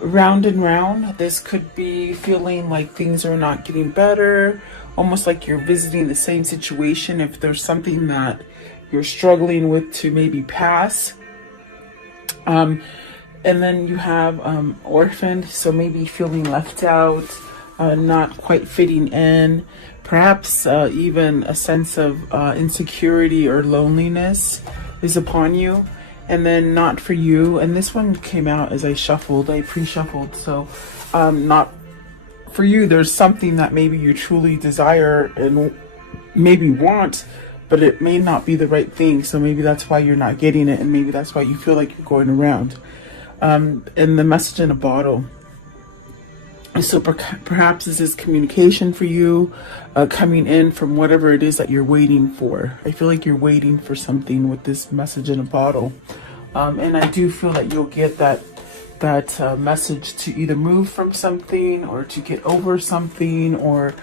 round and round. This could be feeling like things are not getting better, almost like you're visiting the same situation. If there's something that you're struggling with to maybe pass. And then you have orphaned, so maybe feeling left out, not quite fitting in, perhaps even a sense of insecurity or loneliness is upon you. And then not for you. And this one came out as I shuffled, I pre-shuffled. So not for you. There's something that maybe you truly desire and maybe want, but it may not be the right thing. So maybe that's why you're not getting it. And maybe that's why you feel like you're going around. And the message in a bottle. So perhaps this is communication for you, coming in from whatever it is that you're waiting for. I feel like you're waiting for something with this message in a bottle. And I do feel that you'll get that message to either move from something or to get over something, or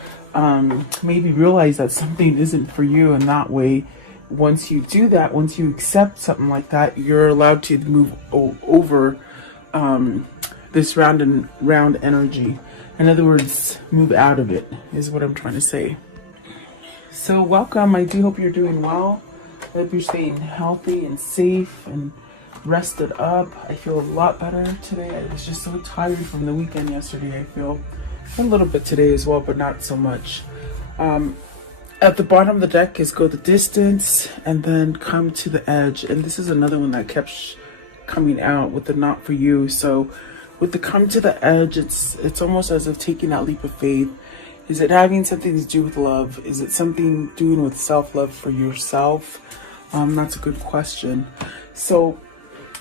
maybe realize that something isn't for you. And that way, once you do that, once you accept something like that, you're allowed to move over this round and round energy. In other words, move out of it is what I'm trying to say. So welcome. I do hope you're doing well. I hope you're staying healthy and safe and rested up. I feel a lot better today. I was just so tired from the weekend yesterday. I feel a little bit today as well, but not so much. At the bottom of the deck is go the distance and then come to the edge. And this is another one that kept coming out with the not for you. So with the come to the edge, it's almost as if taking that leap of faith. Is it having something to do with love? Is it something doing with self-love for yourself? That's a good question. So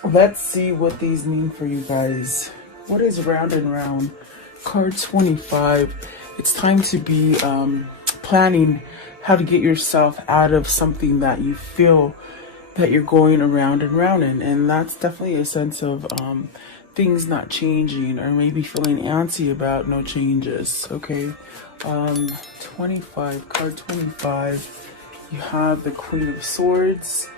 let's see what these mean for you guys. What is round and round? Card 25. It's time to be planning how to get yourself out of something that you feel that you're going around and round in. And that's definitely a sense of things not changing, or maybe feeling antsy about no changes. Okay. 25, card 25. You have the Queen of Swords.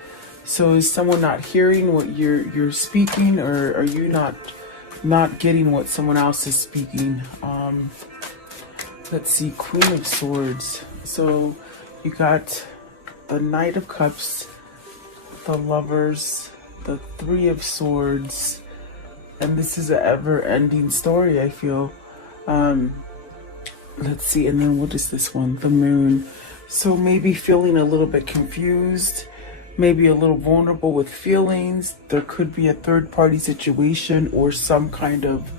So is someone not hearing what you're speaking, or are you not getting what someone else is speaking? Let's see, Queen of Swords. So you got the Knight of Cups, the Lovers, the Three of Swords, and this is an ever-ending story, I feel. Let's see, and then what is this one? The Moon. So maybe feeling a little bit confused, maybe a little vulnerable with feelings. There could be a third-party situation or some kind of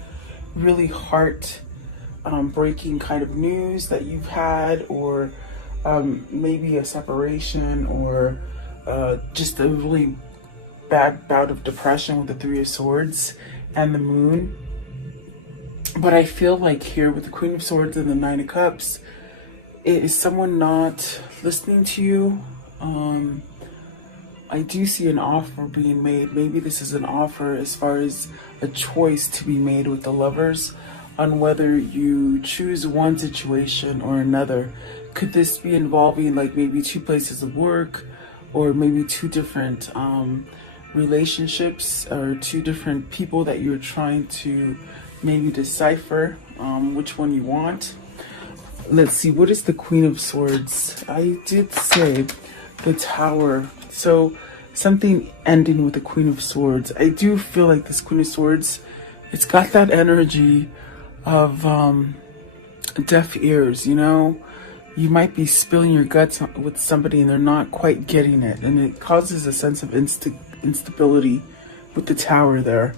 really heart breaking kind of news that you've had, or maybe a separation, or just a really bad bout of depression with the Three of Swords and the Moon. But I feel like here with the Queen of Swords and the Nine of Cups, is someone not listening to you? I do see an offer being made. Maybe this is an offer as far as a choice to be made with the Lovers on whether you choose one situation or another. Could this be involving like maybe two places of work, or maybe two different relationships, or two different people that you're trying to maybe decipher which one you want? Let's see, what is the Queen of Swords? I did say the Tower. So something ending with the Queen of Swords. I do feel like this Queen of Swords, it's got that energy of deaf ears, you know? You might be spilling your guts with somebody and they're not quite getting it. And it causes a sense of instability with the Tower there.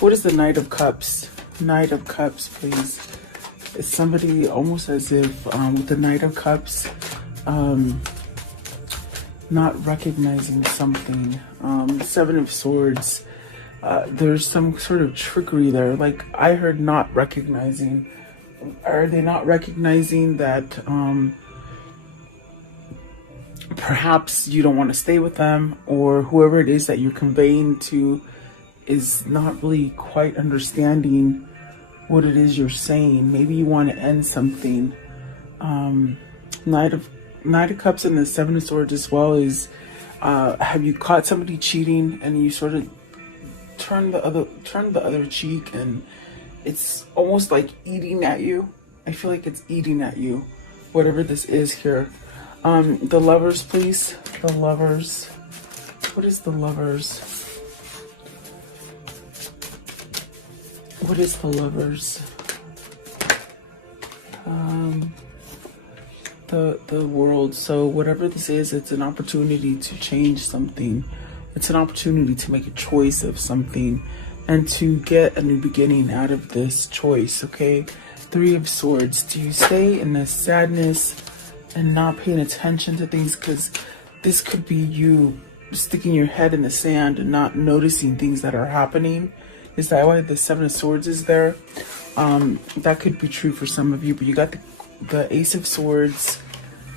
What is the Knight of Cups? Knight of Cups, please. It's somebody almost as if with the Knight of Cups, not recognizing something. Seven of Swords. There's some sort of trickery there. Like I heard not recognizing. Are they not recognizing that perhaps you don't want to stay with them, or whoever it is that you're conveying to is not really quite understanding what it is you're saying? Maybe you want to end something. Knight of Cups and the Seven of Swords as well is, have you caught somebody cheating and you sort of turn the other cheek, and It's almost like eating at you. I feel like it's eating at you, whatever this is here. The Lovers, please. The Lovers. What is the Lovers? What is the Lovers? The World. So whatever this is, it's an opportunity to change something. It's an opportunity to make a choice of something and to get a new beginning out of this choice, okay? Three of Swords. Do you stay in the sadness and not paying attention to things? Because this could be you sticking your head in the sand and not noticing things that are happening. Is that why the Seven of Swords is there? That could be true for some of you, but you got the Ace of Swords,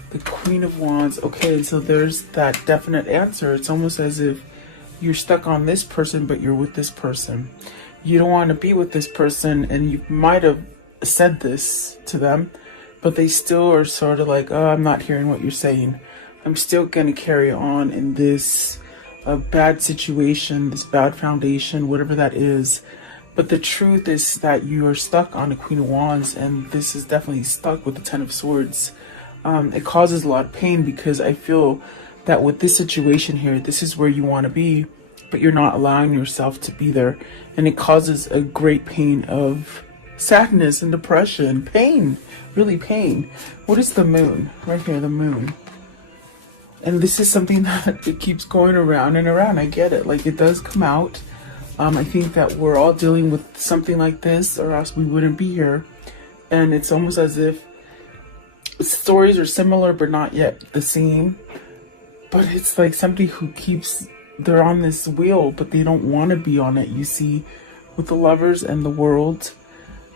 the Queen of Wands. Okay, and so there's that definite answer. It's almost as if you're stuck on this person, but you're with this person. You don't want to be with this person, and you might have said this to them, but they still are sort of like, oh, I'm not hearing what you're saying. I'm still going to carry on in this bad situation, this bad foundation, whatever that is. But the truth is that you are stuck on the Queen of Wands, and this is definitely stuck with the Ten of Swords. It causes a lot of pain because I feel that with this situation here, this is where you want to be, but you're not allowing yourself to be there. And it causes a great pain of sadness and depression, pain, really pain. What is the Moon? Right here, the Moon. And this is something that it keeps going around and around. I get it. Like, it does come out. I think that we're all dealing with something like this, or else we wouldn't be here. And it's almost as if stories are similar, but not yet the same. But it's like somebody who keeps, they're on this wheel, but they don't want to be on it. You see, with the Lovers and the World,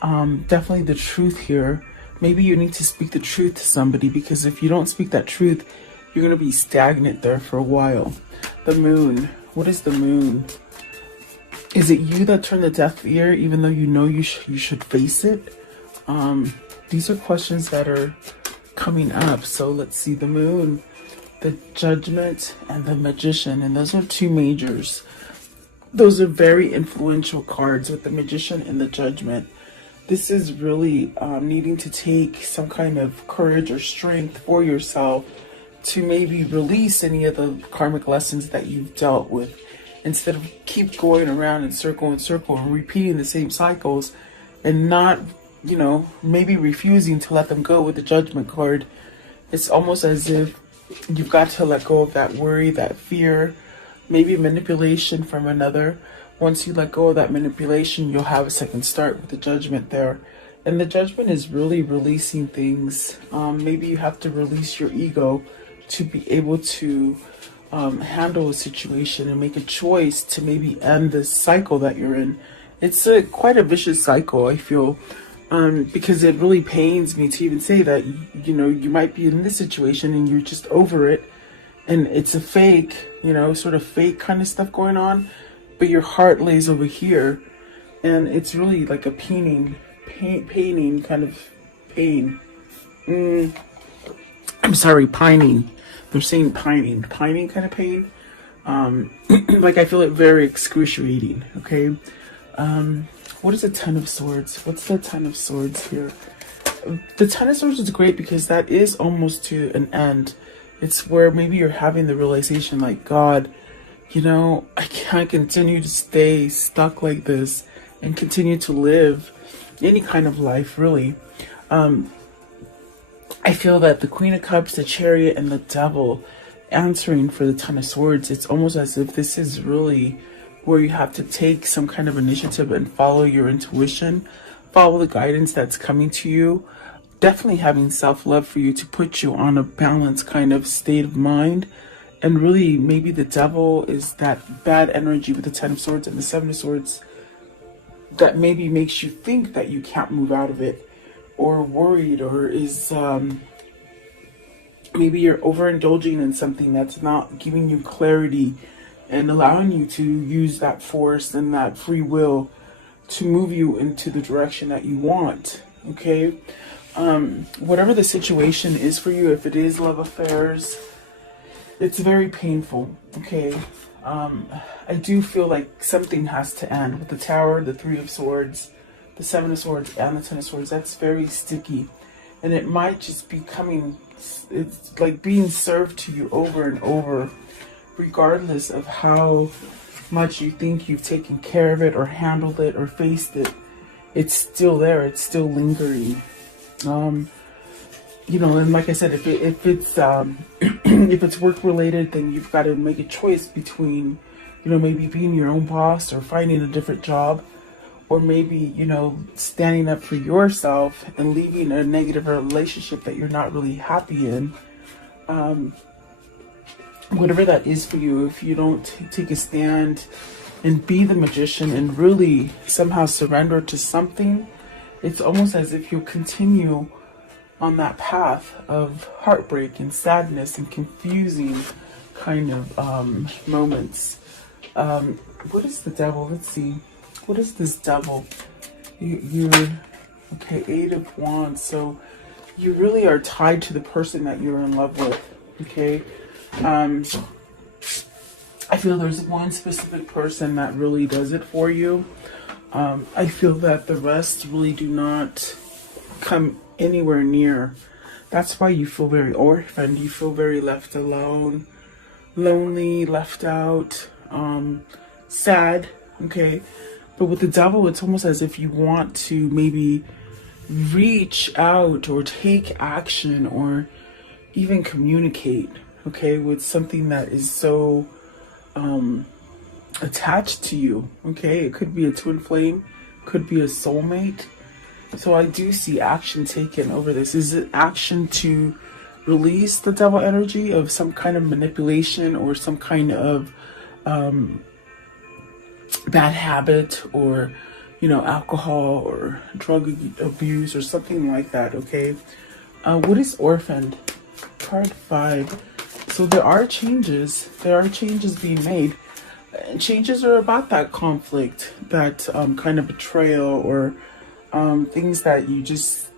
definitely the truth here. Maybe you need to speak the truth to somebody, because if you don't speak that truth, you're going to be stagnant there for a while. The Moon. What is the Moon? Is it you that turned the deaf ear, even though you know you should face it? These are questions that are coming up. So let's see, the Moon, the Judgment, and the Magician. And those are two majors. Those are very influential cards with the Magician and the Judgment. This is really needing to take some kind of courage or strength for yourself to maybe release any of the karmic lessons that you've dealt with, instead of keep going around in circle and repeating the same cycles and not, you know, maybe refusing to let them go with the Judgment card. It's almost as if you've got to let go of that worry, that fear, maybe manipulation from another. Once you let go of that manipulation, you'll have a second start with the Judgment there. And the Judgment is really releasing things. Maybe you have to release your ego to be able to handle a situation and make a choice to maybe end this cycle that you're in. It's quite a vicious cycle, I feel, because it really pains me to even say that, you know, you might be in this situation and you're just over it, and it's a fake, you know, sort of fake kind of stuff going on, but your heart lays over here, and it's really like a paining kind of pain. I'm sorry, pining. They're saying pining kind of pain. Like, I feel it very excruciating, okay? What is the Ten of Swords? What's the Ten of Swords here? The Ten of Swords is great because that is almost to an end. It's where maybe you're having the realization, like, God, you know, I can't continue to stay stuck like this and continue to live any kind of life, really. I feel that the Queen of Cups, the Chariot, and the Devil answering for the Ten of Swords, it's almost as if this is really where you have to take some kind of initiative and follow your intuition, follow the guidance that's coming to you. Definitely having self-love for you to put you on a balanced kind of state of mind. And really, maybe the Devil is that bad energy with the Ten of Swords and the Seven of Swords that maybe makes you think that you can't move out of it, or worried, or is maybe you're overindulging in something that's not giving you clarity and allowing you to use that force and that free will to move you into the direction that you want, okay? Whatever the situation is for you, if it is love affairs, it's very painful, okay? I do feel like something has to end with the Tower, the Three of Swords, the Seven of Swords and the Ten of Swords, that's very sticky. And it might just be it's like being served to you over and over, regardless of how much you think you've taken care of it or handled it or faced it. It's still there. It's still lingering. You know, and like I said, if it's if it's work related, then you've got to make a choice between, you know, maybe being your own boss or finding a different job, or maybe, you know, standing up for yourself and leaving a negative relationship that you're not really happy in. Whatever that is for you, if you don't take a stand and be the magician and really somehow surrender to something, it's almost as if you continue on that path of heartbreak and sadness and confusing kind of moments. What is the Devil? Let's see. What is this Devil? You're okay, Eight of Wands. So you really are tied to the person that you're in love with. Okay. I feel there's one specific person that really does it for you. I feel that the rest really do not come anywhere near. That's why you feel very orphaned. You feel very left alone, lonely, left out, sad. Okay. But with the Devil, it's almost as if you want to maybe reach out or take action or even communicate, okay, with something that is so attached to you, okay? It could be a twin flame, could be a soulmate. So I do see action taken over this. Is it action to release the Devil energy of some kind of manipulation or some kind of bad habit, or, you know, alcohol or drug abuse or something like that, okay? What is orphaned? Card 5. So there are changes. There are changes being made. And changes are about that conflict, that kind of betrayal, or things that you just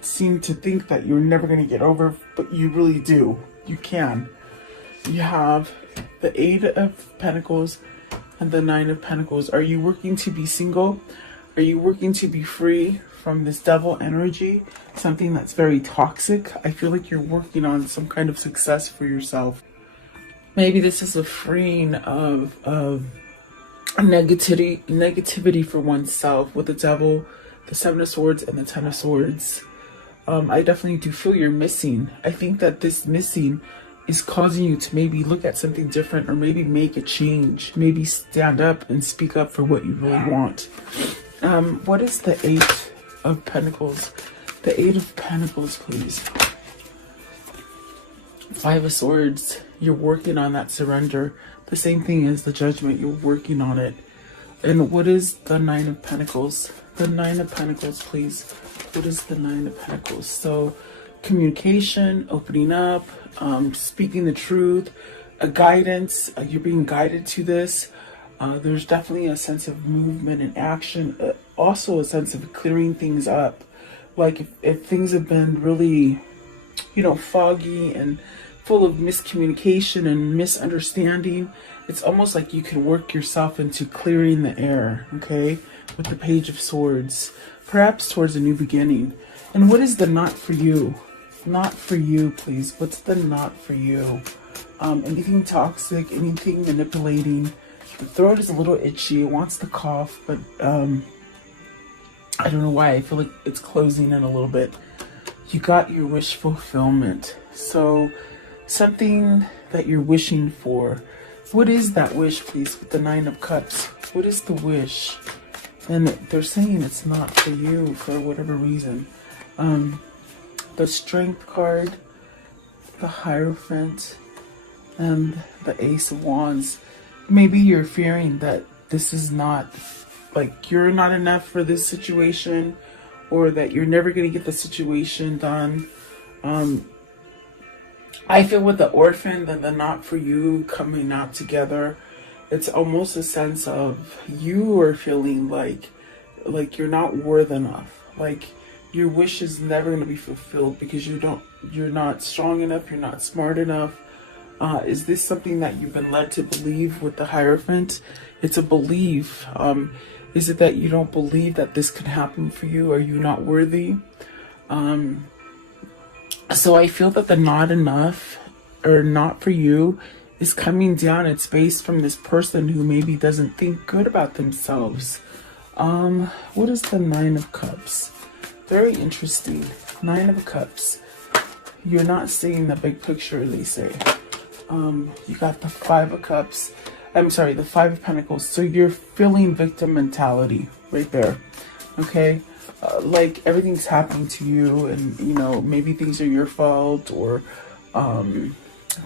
seem to think that you're never going to get over, but you really do. You can. You have the Eight of Pentacles and the Nine of Pentacles. Are you working to be single? Are you working to be free from this Devil energy? Something that's very toxic. I feel like you're working on some kind of success for yourself. Maybe this is a freeing of negativity for oneself with the Devil, the Seven of Swords, and the Ten of Swords. I definitely do feel you're missing. I think that this missing is causing you to maybe look at something different, or maybe make a change, maybe stand up and speak up for what you really want. What is the Eight of Pentacles? The Eight of Pentacles, please. Five of Swords. You're working on that surrender. The same thing as the Judgment. You're working on it. And what is the Nine of Pentacles? The Nine of Pentacles, please. What is the Nine of Pentacles? So communication, opening up, speaking the truth, a guidance. You're being guided to this. There's definitely a sense of movement and action. Also a sense of clearing things up. Like if things have been really, you know, foggy and full of miscommunication and misunderstanding, it's almost like you can work yourself into clearing the air, okay? With the Page of Swords. Perhaps towards a new beginning. And what is the not for you? Not for you, please. What's the not for you? Anything toxic, anything manipulating. The throat is a little itchy. It wants to cough, but I don't know why. I feel like it's closing in a little bit. You got your wish fulfillment. So something that you're wishing for. What is that wish, please, with the Nine of Cups? What is the wish? And they're saying it's not for you for whatever reason. The Strength card, the Hierophant, and the Ace of Wands. Maybe you're fearing that this is not, like, you're not enough for this situation, or that you're never going to get the situation done. I feel with the Orphan and the not for you coming out together, it's almost a sense of you are feeling like you're not worth enough. Like your wish is never going to be fulfilled because you're not strong enough, you're not smart enough. Is this something that you've been led to believe with the Hierophant? It's a belief. Is it that you don't believe that this could happen for you? Are you not worthy? So I feel that the not enough or not for you is coming down. It's based from this person who maybe doesn't think good about themselves. What is the Nine of Cups? Very interesting. Nine of Cups. You're not seeing the big picture, they say. You got the Five of Cups. I'm sorry, the Five of Pentacles. So you're feeling victim mentality right there. Okay? Like everything's happening to you, and you know, maybe things are your fault, or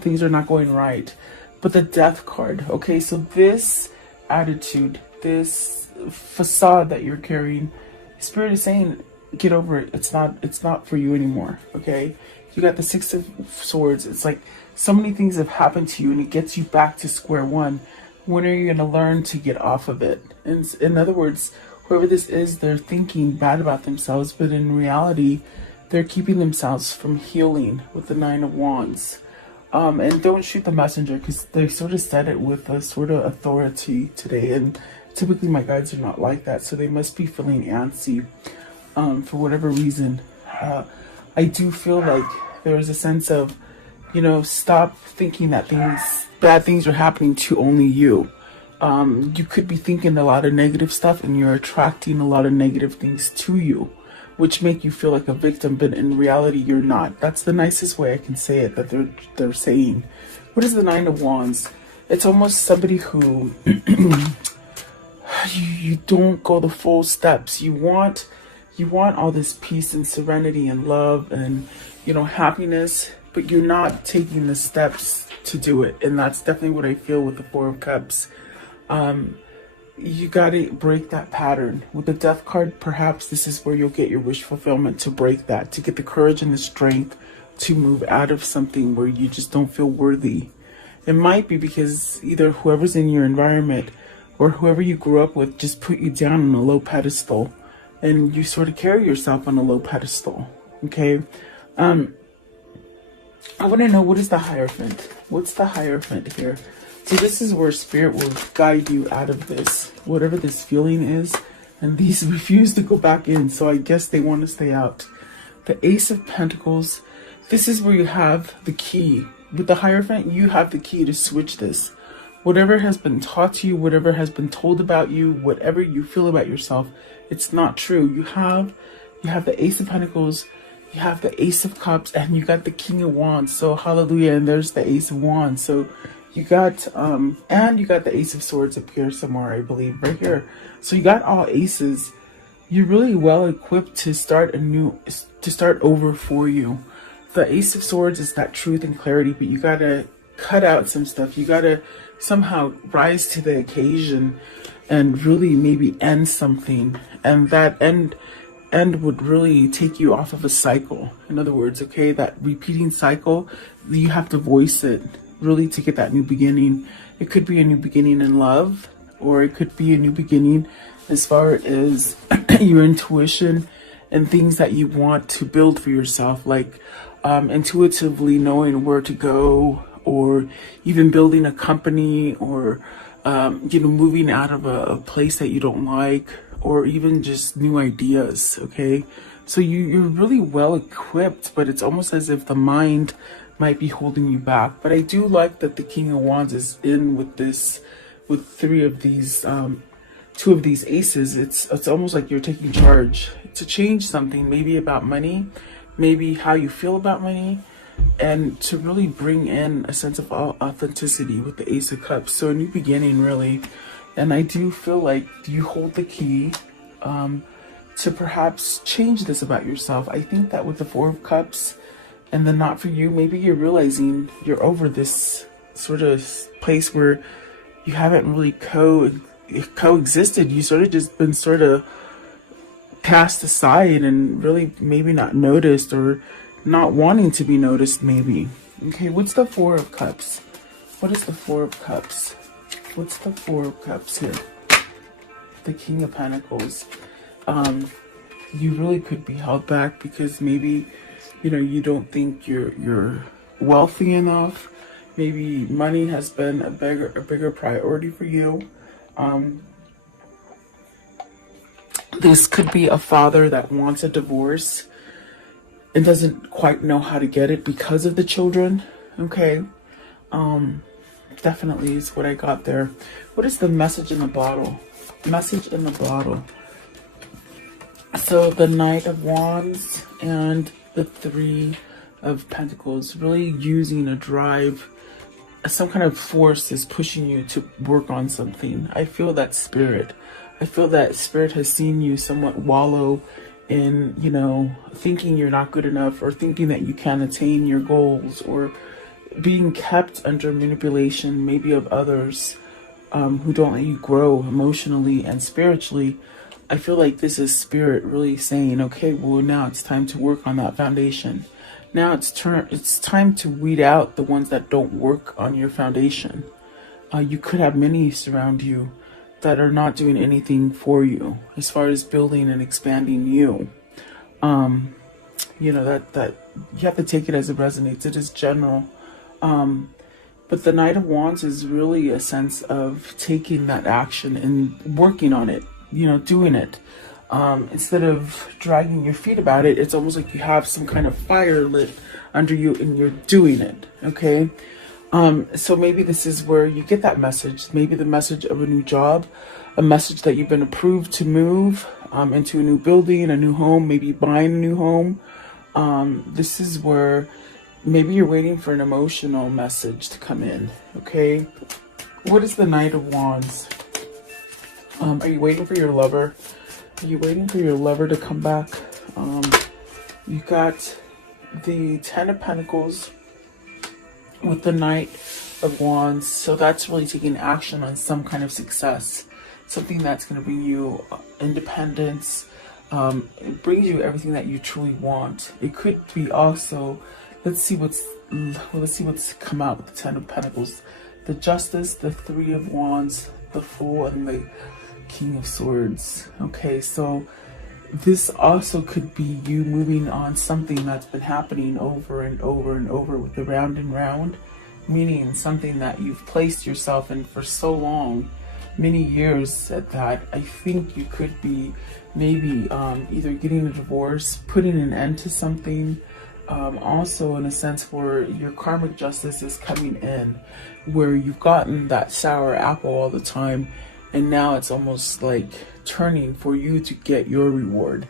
things are not going right. But the Death card. Okay, so this attitude, this facade that you're carrying, Spirit is saying, get over it. It's not for you anymore. Okay? You got the Six of Swords. It's like so many things have happened to you, and it gets you back to square one. When are you going to learn to get off of it? And in other words, whoever this is, they're thinking bad about themselves, but in reality, they're keeping themselves from healing with the Nine of Wands. And don't shoot the messenger, because they sort of said it with a sort of authority today. And typically my guides are not like that, so they must be feeling antsy for whatever reason. I do feel like there is a sense of, you know, stop thinking that bad things are happening to only you. You could be thinking a lot of negative stuff, and you're attracting a lot of negative things to you, which make you feel like a victim, but in reality you're not. That's the nicest way I can say it, that they're saying. What is the Nine of Wands? It's almost somebody who you don't go the full steps. You want all this peace and serenity and love and, you know, happiness, but you're not taking the steps to do it. And that's definitely what I feel with the Four of Cups. You gotta break that pattern. With the Death card, perhaps this is where you'll get your wish fulfillment, to break that, to get the courage and the strength to move out of something where you just don't feel worthy. It might be because either whoever's in your environment or whoever you grew up with just put you down on a low pedestal, and you sort of carry yourself on a low pedestal. Okay? I want to know, what is the Hierophant? What's the Hierophant here? See, this is where Spirit will guide you out of this, whatever this feeling is. And these refuse to go back in, so I guess they want to stay out. The Ace of Pentacles. This is where you have the key. With the Hierophant, you have the key to switch this. Whatever has been taught to you, whatever has been told about you, whatever you feel about yourself, it's not true. You have the Ace of Pentacles, you have the Ace of Cups, and you got the King of Wands. So hallelujah, and there's the Ace of Wands. So you got and you got the Ace of Swords up here somewhere, I believe, right here. So you got all aces. You're really well equipped to start over for you. The Ace of Swords is that truth and clarity, but you gotta cut out some stuff. You gotta somehow rise to the occasion and really maybe end something, and that end would really take you off of a cycle. In other words, okay, that repeating cycle, you have to voice it really to get that new beginning. It could be a new beginning in love, or it could be a new beginning as far as your intuition and things that you want to build for yourself, like intuitively knowing where to go, or even building a company, or you know, moving out of a place that you don't like, or even just new ideas. Okay, so you're really well equipped, but it's almost as if the mind might be holding you back. But I do like that the King of Wands is in with this, with three of these, two of these aces. It's almost like you're taking charge to change something, maybe about money, maybe how you feel about money, and to really bring in a sense of authenticity with the Ace of Cups. So a new beginning, really. And I do feel like you hold the key to perhaps change this about yourself. I think that with the Four of Cups and the not for you, maybe you're realizing you're over this sort of place where you haven't really coexisted. You sort of just been sort of cast aside and really maybe not noticed, or not wanting to be noticed maybe. Okay, what's the Four of Cups? What is the Four of Cups? What's the Four of Cups here? The King of Pentacles. You really could be held back because maybe, you know, you don't think you're wealthy enough. Maybe money has been a bigger priority for you. This could be a father that wants a divorce and doesn't quite know how to get it because of the children. Okay. Definitely is what I got there. What is the message in the bottle? Message in the bottle. So the Knight of Wands and the Three of Pentacles, really using a drive, some kind of force is pushing you to work on something. I feel that spirit. I feel that spirit has seen you somewhat wallow in, you know, thinking you're not good enough, or thinking that you can't attain your goals, or being kept under manipulation, maybe of others who don't let you grow emotionally and spiritually. I feel like this is spirit really saying, okay, well, now it's time to work on that foundation. Now it's time to weed out the ones that don't work on your foundation. You could have many surround you that are not doing anything for you as far as building and expanding you. You know, that you have to take it as it resonates. It is general. But the Knight of Wands is really a sense of taking that action and working on it, you know, doing it. Instead of dragging your feet about it, it's almost like you have some kind of fire lit under you and you're doing it, okay? So maybe this is where you get that message, maybe the message of a new job, a message that you've been approved to move into a new building, a new home, maybe buying a new home. This is where maybe you're waiting for an emotional message to come in, okay? What is the Knight of Wands? Are you waiting for your lover? Are you waiting for your lover to come back? You got the Ten of Pentacles with the Knight of Wands. So that's really taking action on some kind of success. Something that's going to bring you independence. It brings you everything that you truly want. It could be also, let's see what's come out with the Ten of Pentacles. The Justice, the Three of Wands, the Fool, and the King of Swords. Okay, so this also could be you moving on something that's been happening over and over and over with the round and round, meaning something that you've placed yourself in for so long, many years at that. I think you could be maybe either getting a divorce, putting an end to something, also in a sense where your karmic justice is coming in, where you've gotten that sour apple all the time, and now it's almost like turning for you to get your reward.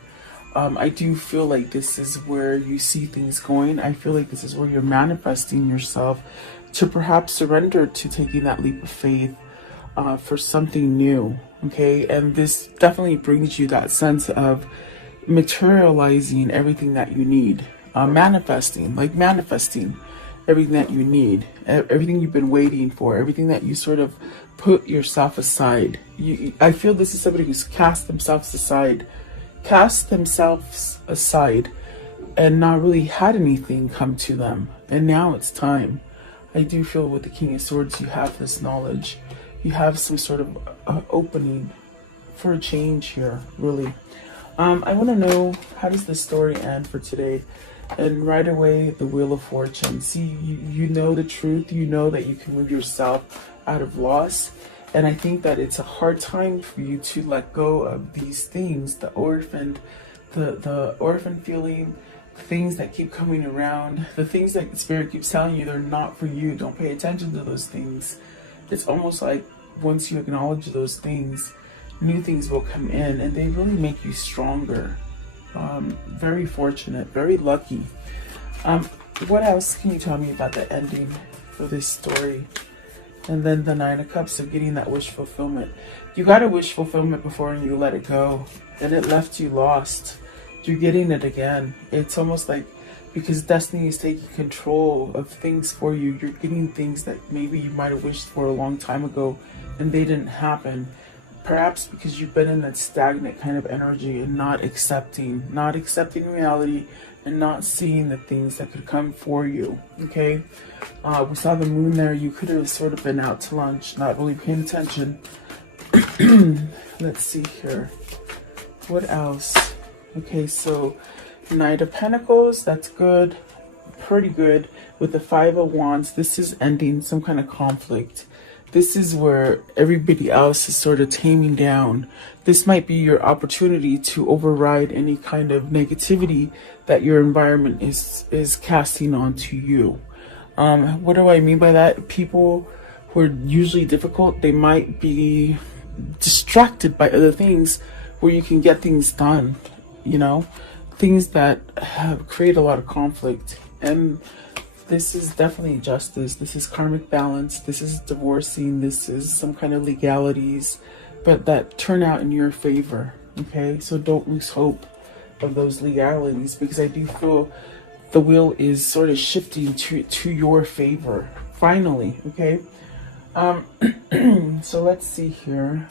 I do feel like this is where you see things going. I feel like this is where you're manifesting yourself to perhaps surrender to taking that leap of faith for something new, okay? And this definitely brings you that sense of materializing everything that you need. Manifesting everything that you need, everything you've been waiting for, everything that you sort of put yourself aside. I feel this is somebody who's cast themselves aside and not really had anything come to them, and now it's time. I do feel with the King of Swords you have this knowledge, you have some sort of opening for a change here, really. I want to know, how does the story end for today? And right away, the Wheel of Fortune. See, you know the truth. You know that you can move yourself out of loss. And I think that it's a hard time for you to let go of these things, the orphan feeling, things that keep coming around, the things that Spirit keeps telling you they're not for you. Don't pay attention to those things. It's almost like once you acknowledge those things, new things will come in and they really make you stronger. Very fortunate, very lucky. What else can you tell me about the ending for this story? And then the Nine of Cups, so getting that wish fulfillment. You got a wish fulfillment before and you let it go. And it left you lost. You're getting it again. It's almost like, because destiny is taking control of things for you, you're getting things that maybe you might have wished for a long time ago and they didn't happen. Perhaps because you've been in that stagnant kind of energy and not accepting reality and not seeing the things that could come for you, okay? We saw the moon there. You could have sort of been out to lunch, not really paying attention. Let's see here. What else? Okay, so Knight of Pentacles, that's good. pretty good with the Five of Wands. This is ending some kind of conflict. This is where everybody else is sort of taming down. This might be your opportunity to override any kind of negativity that your environment is casting onto you. What do I mean by that? People who are usually difficult, they might be distracted by other things where you can get things done, you know, things that create a lot of conflict. And this is definitely justice. This is karmic balance. This is divorcing. This is some kind of legalities, but that turn out in your favor. Okay, so don't lose hope of those legalities, because I do feel the wheel is sort of shifting to your favor finally. Okay, so let's see here.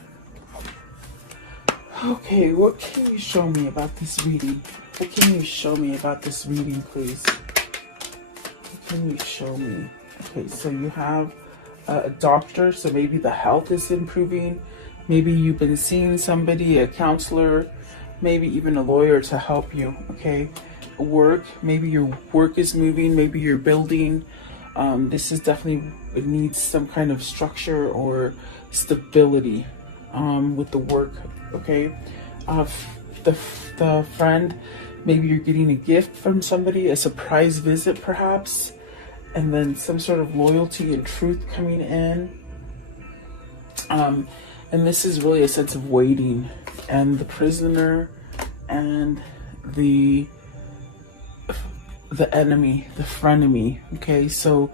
Okay, what can you show me about this reading? What can you show me about this reading, please? What can you show me? Okay, so you have a doctor, so maybe the health is improving. Maybe you've been seeing somebody, a counselor, maybe even a lawyer to help you. Okay, work, maybe your work is moving, maybe you're building. This is definitely, it needs some kind of structure or stability with the work. Okay, the friend, maybe you're getting a gift from somebody, a surprise visit perhaps, and then some sort of loyalty and truth coming in. And this is really a sense of waiting, and the prisoner and the enemy, the frenemy. Okay, so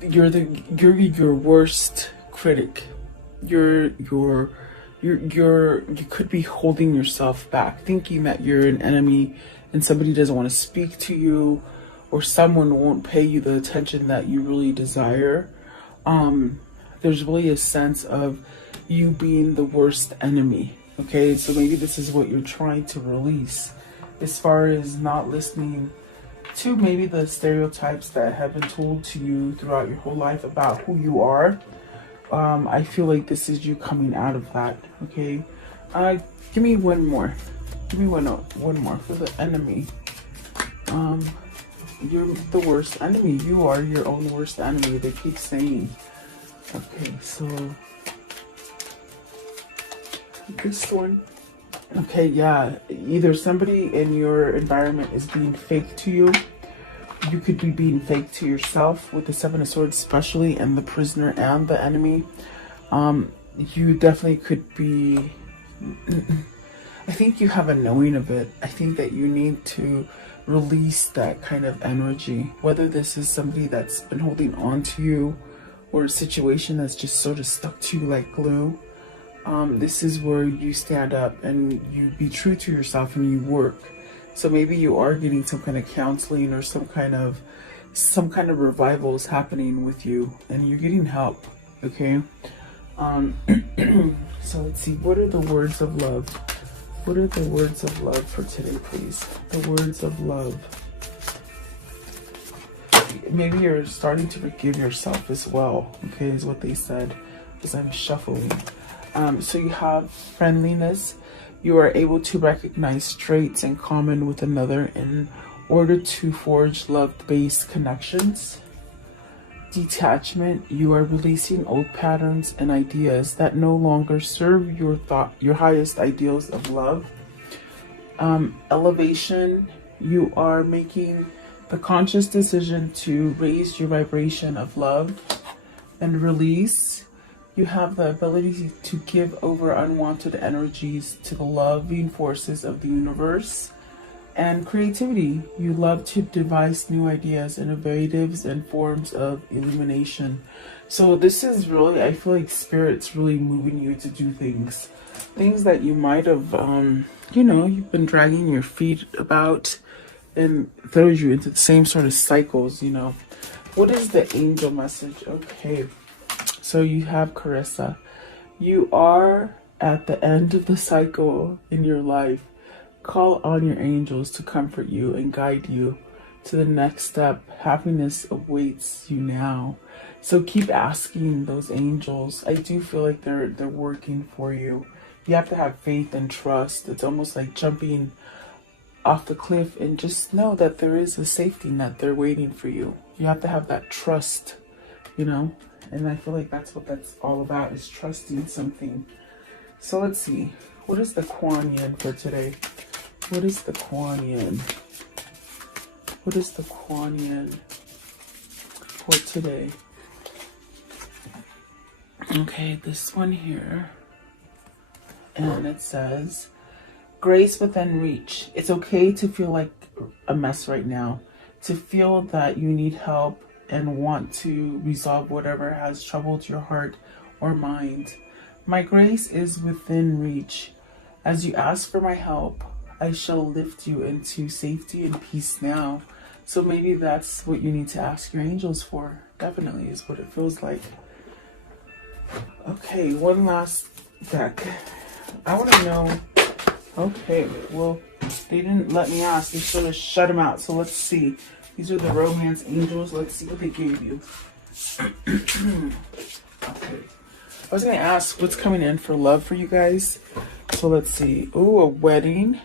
you're your worst critic. You could be holding yourself back, thinking that you're an enemy and somebody doesn't want to speak to you, or someone won't pay you the attention that you really desire. There's really a sense of you being the worst enemy. Okay, so maybe this is what you're trying to release, as far as not listening to maybe the stereotypes that have been told to you throughout your whole life about who you are. I feel like this is you coming out of that. Okay, give me one more. Give me one more for the enemy. You're the worst enemy. You are your own worst enemy. They keep saying. Okay, so this one. Okay, yeah. Either somebody in your environment is being fake to you. You could be being fake to yourself with the Seven of Swords especially, and the prisoner and the enemy. You definitely could be... I think you have a knowing of it. I think that you need to release that kind of energy. Whether this is somebody that's been holding on to you, or a situation that's just sort of stuck to you like glue. This is where you stand up and you be true to yourself and you work. So maybe you are getting some kind of counseling, or some kind of revival is happening with you, and you're getting help. Okay. So let's see. What are the words of love? What are the words of love for today, please? The words of love. Maybe you're starting to forgive yourself as well. Okay, is what they said as I'm shuffling. So you have friendliness. You are able to recognize traits in common with another in order to forge love-based connections. Detachment. You are releasing old patterns and ideas that no longer serve your highest ideals of love. Elevation. You are making the conscious decision to raise your vibration of love. And release. You have the ability to give over unwanted energies to the loving forces of the universe. And creativity. You love to devise new ideas, innovatives, and forms of illumination. So this is really, I feel like Spirit's really moving you to do things. Things that you might have, you've been dragging your feet about, and throws you into the same sort of cycles, What is the angel message? Okay. So you have Carissa. You are at the end of the cycle in your life. Call on your angels to comfort you and guide you to the next step. Happiness awaits you now. So keep asking those angels. I do feel like they're working for you. You have to have faith and trust. It's almost like jumping off the cliff, and just know that there is a safety net there waiting for you. You have to have that trust, you know, and I feel like that's what that's all about, is trusting something. So let's see, what is the Kuan Yin for today? What is the Kuan Yin? What is the Kuan Yin for today? Okay, this one here, and it says, grace within reach. It's okay to feel like a mess right now, to feel that you need help and want to resolve whatever has troubled your heart or mind. My grace is within reach. As you ask for my help, I shall lift you into safety and peace now. So maybe that's what you need to ask your angels for. Definitely is what it feels like. Okay, one last deck. I want to know. Okay, well, they didn't let me ask. They sort of shut them out. So let's see. These are the romance angels. Let's see what they gave you. Okay. I was going to ask what's coming in for love for you guys. So let's see. Oh, a wedding.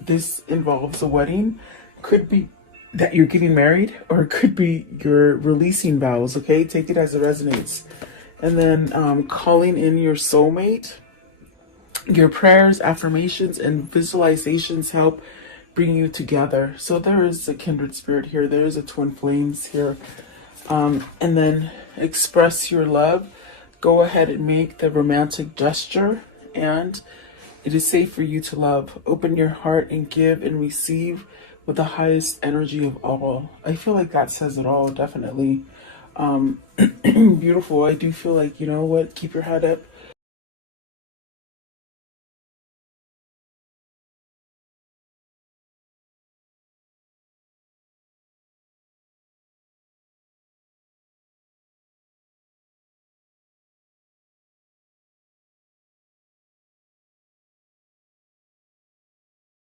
This involves a wedding. Could be that you're getting married, or it could be you're releasing vows. Okay, take it as it resonates. And then calling in your soulmate. Your prayers, affirmations, and visualizations help bring you together. So there is a kindred spirit here. There is a twin flames here. And then express your love. Go ahead and make the romantic gesture. And it is safe for you to love. Open your heart and give and receive with the highest energy of all. I feel like that says it all, definitely. Beautiful. I do feel like, you know what, keep your head up.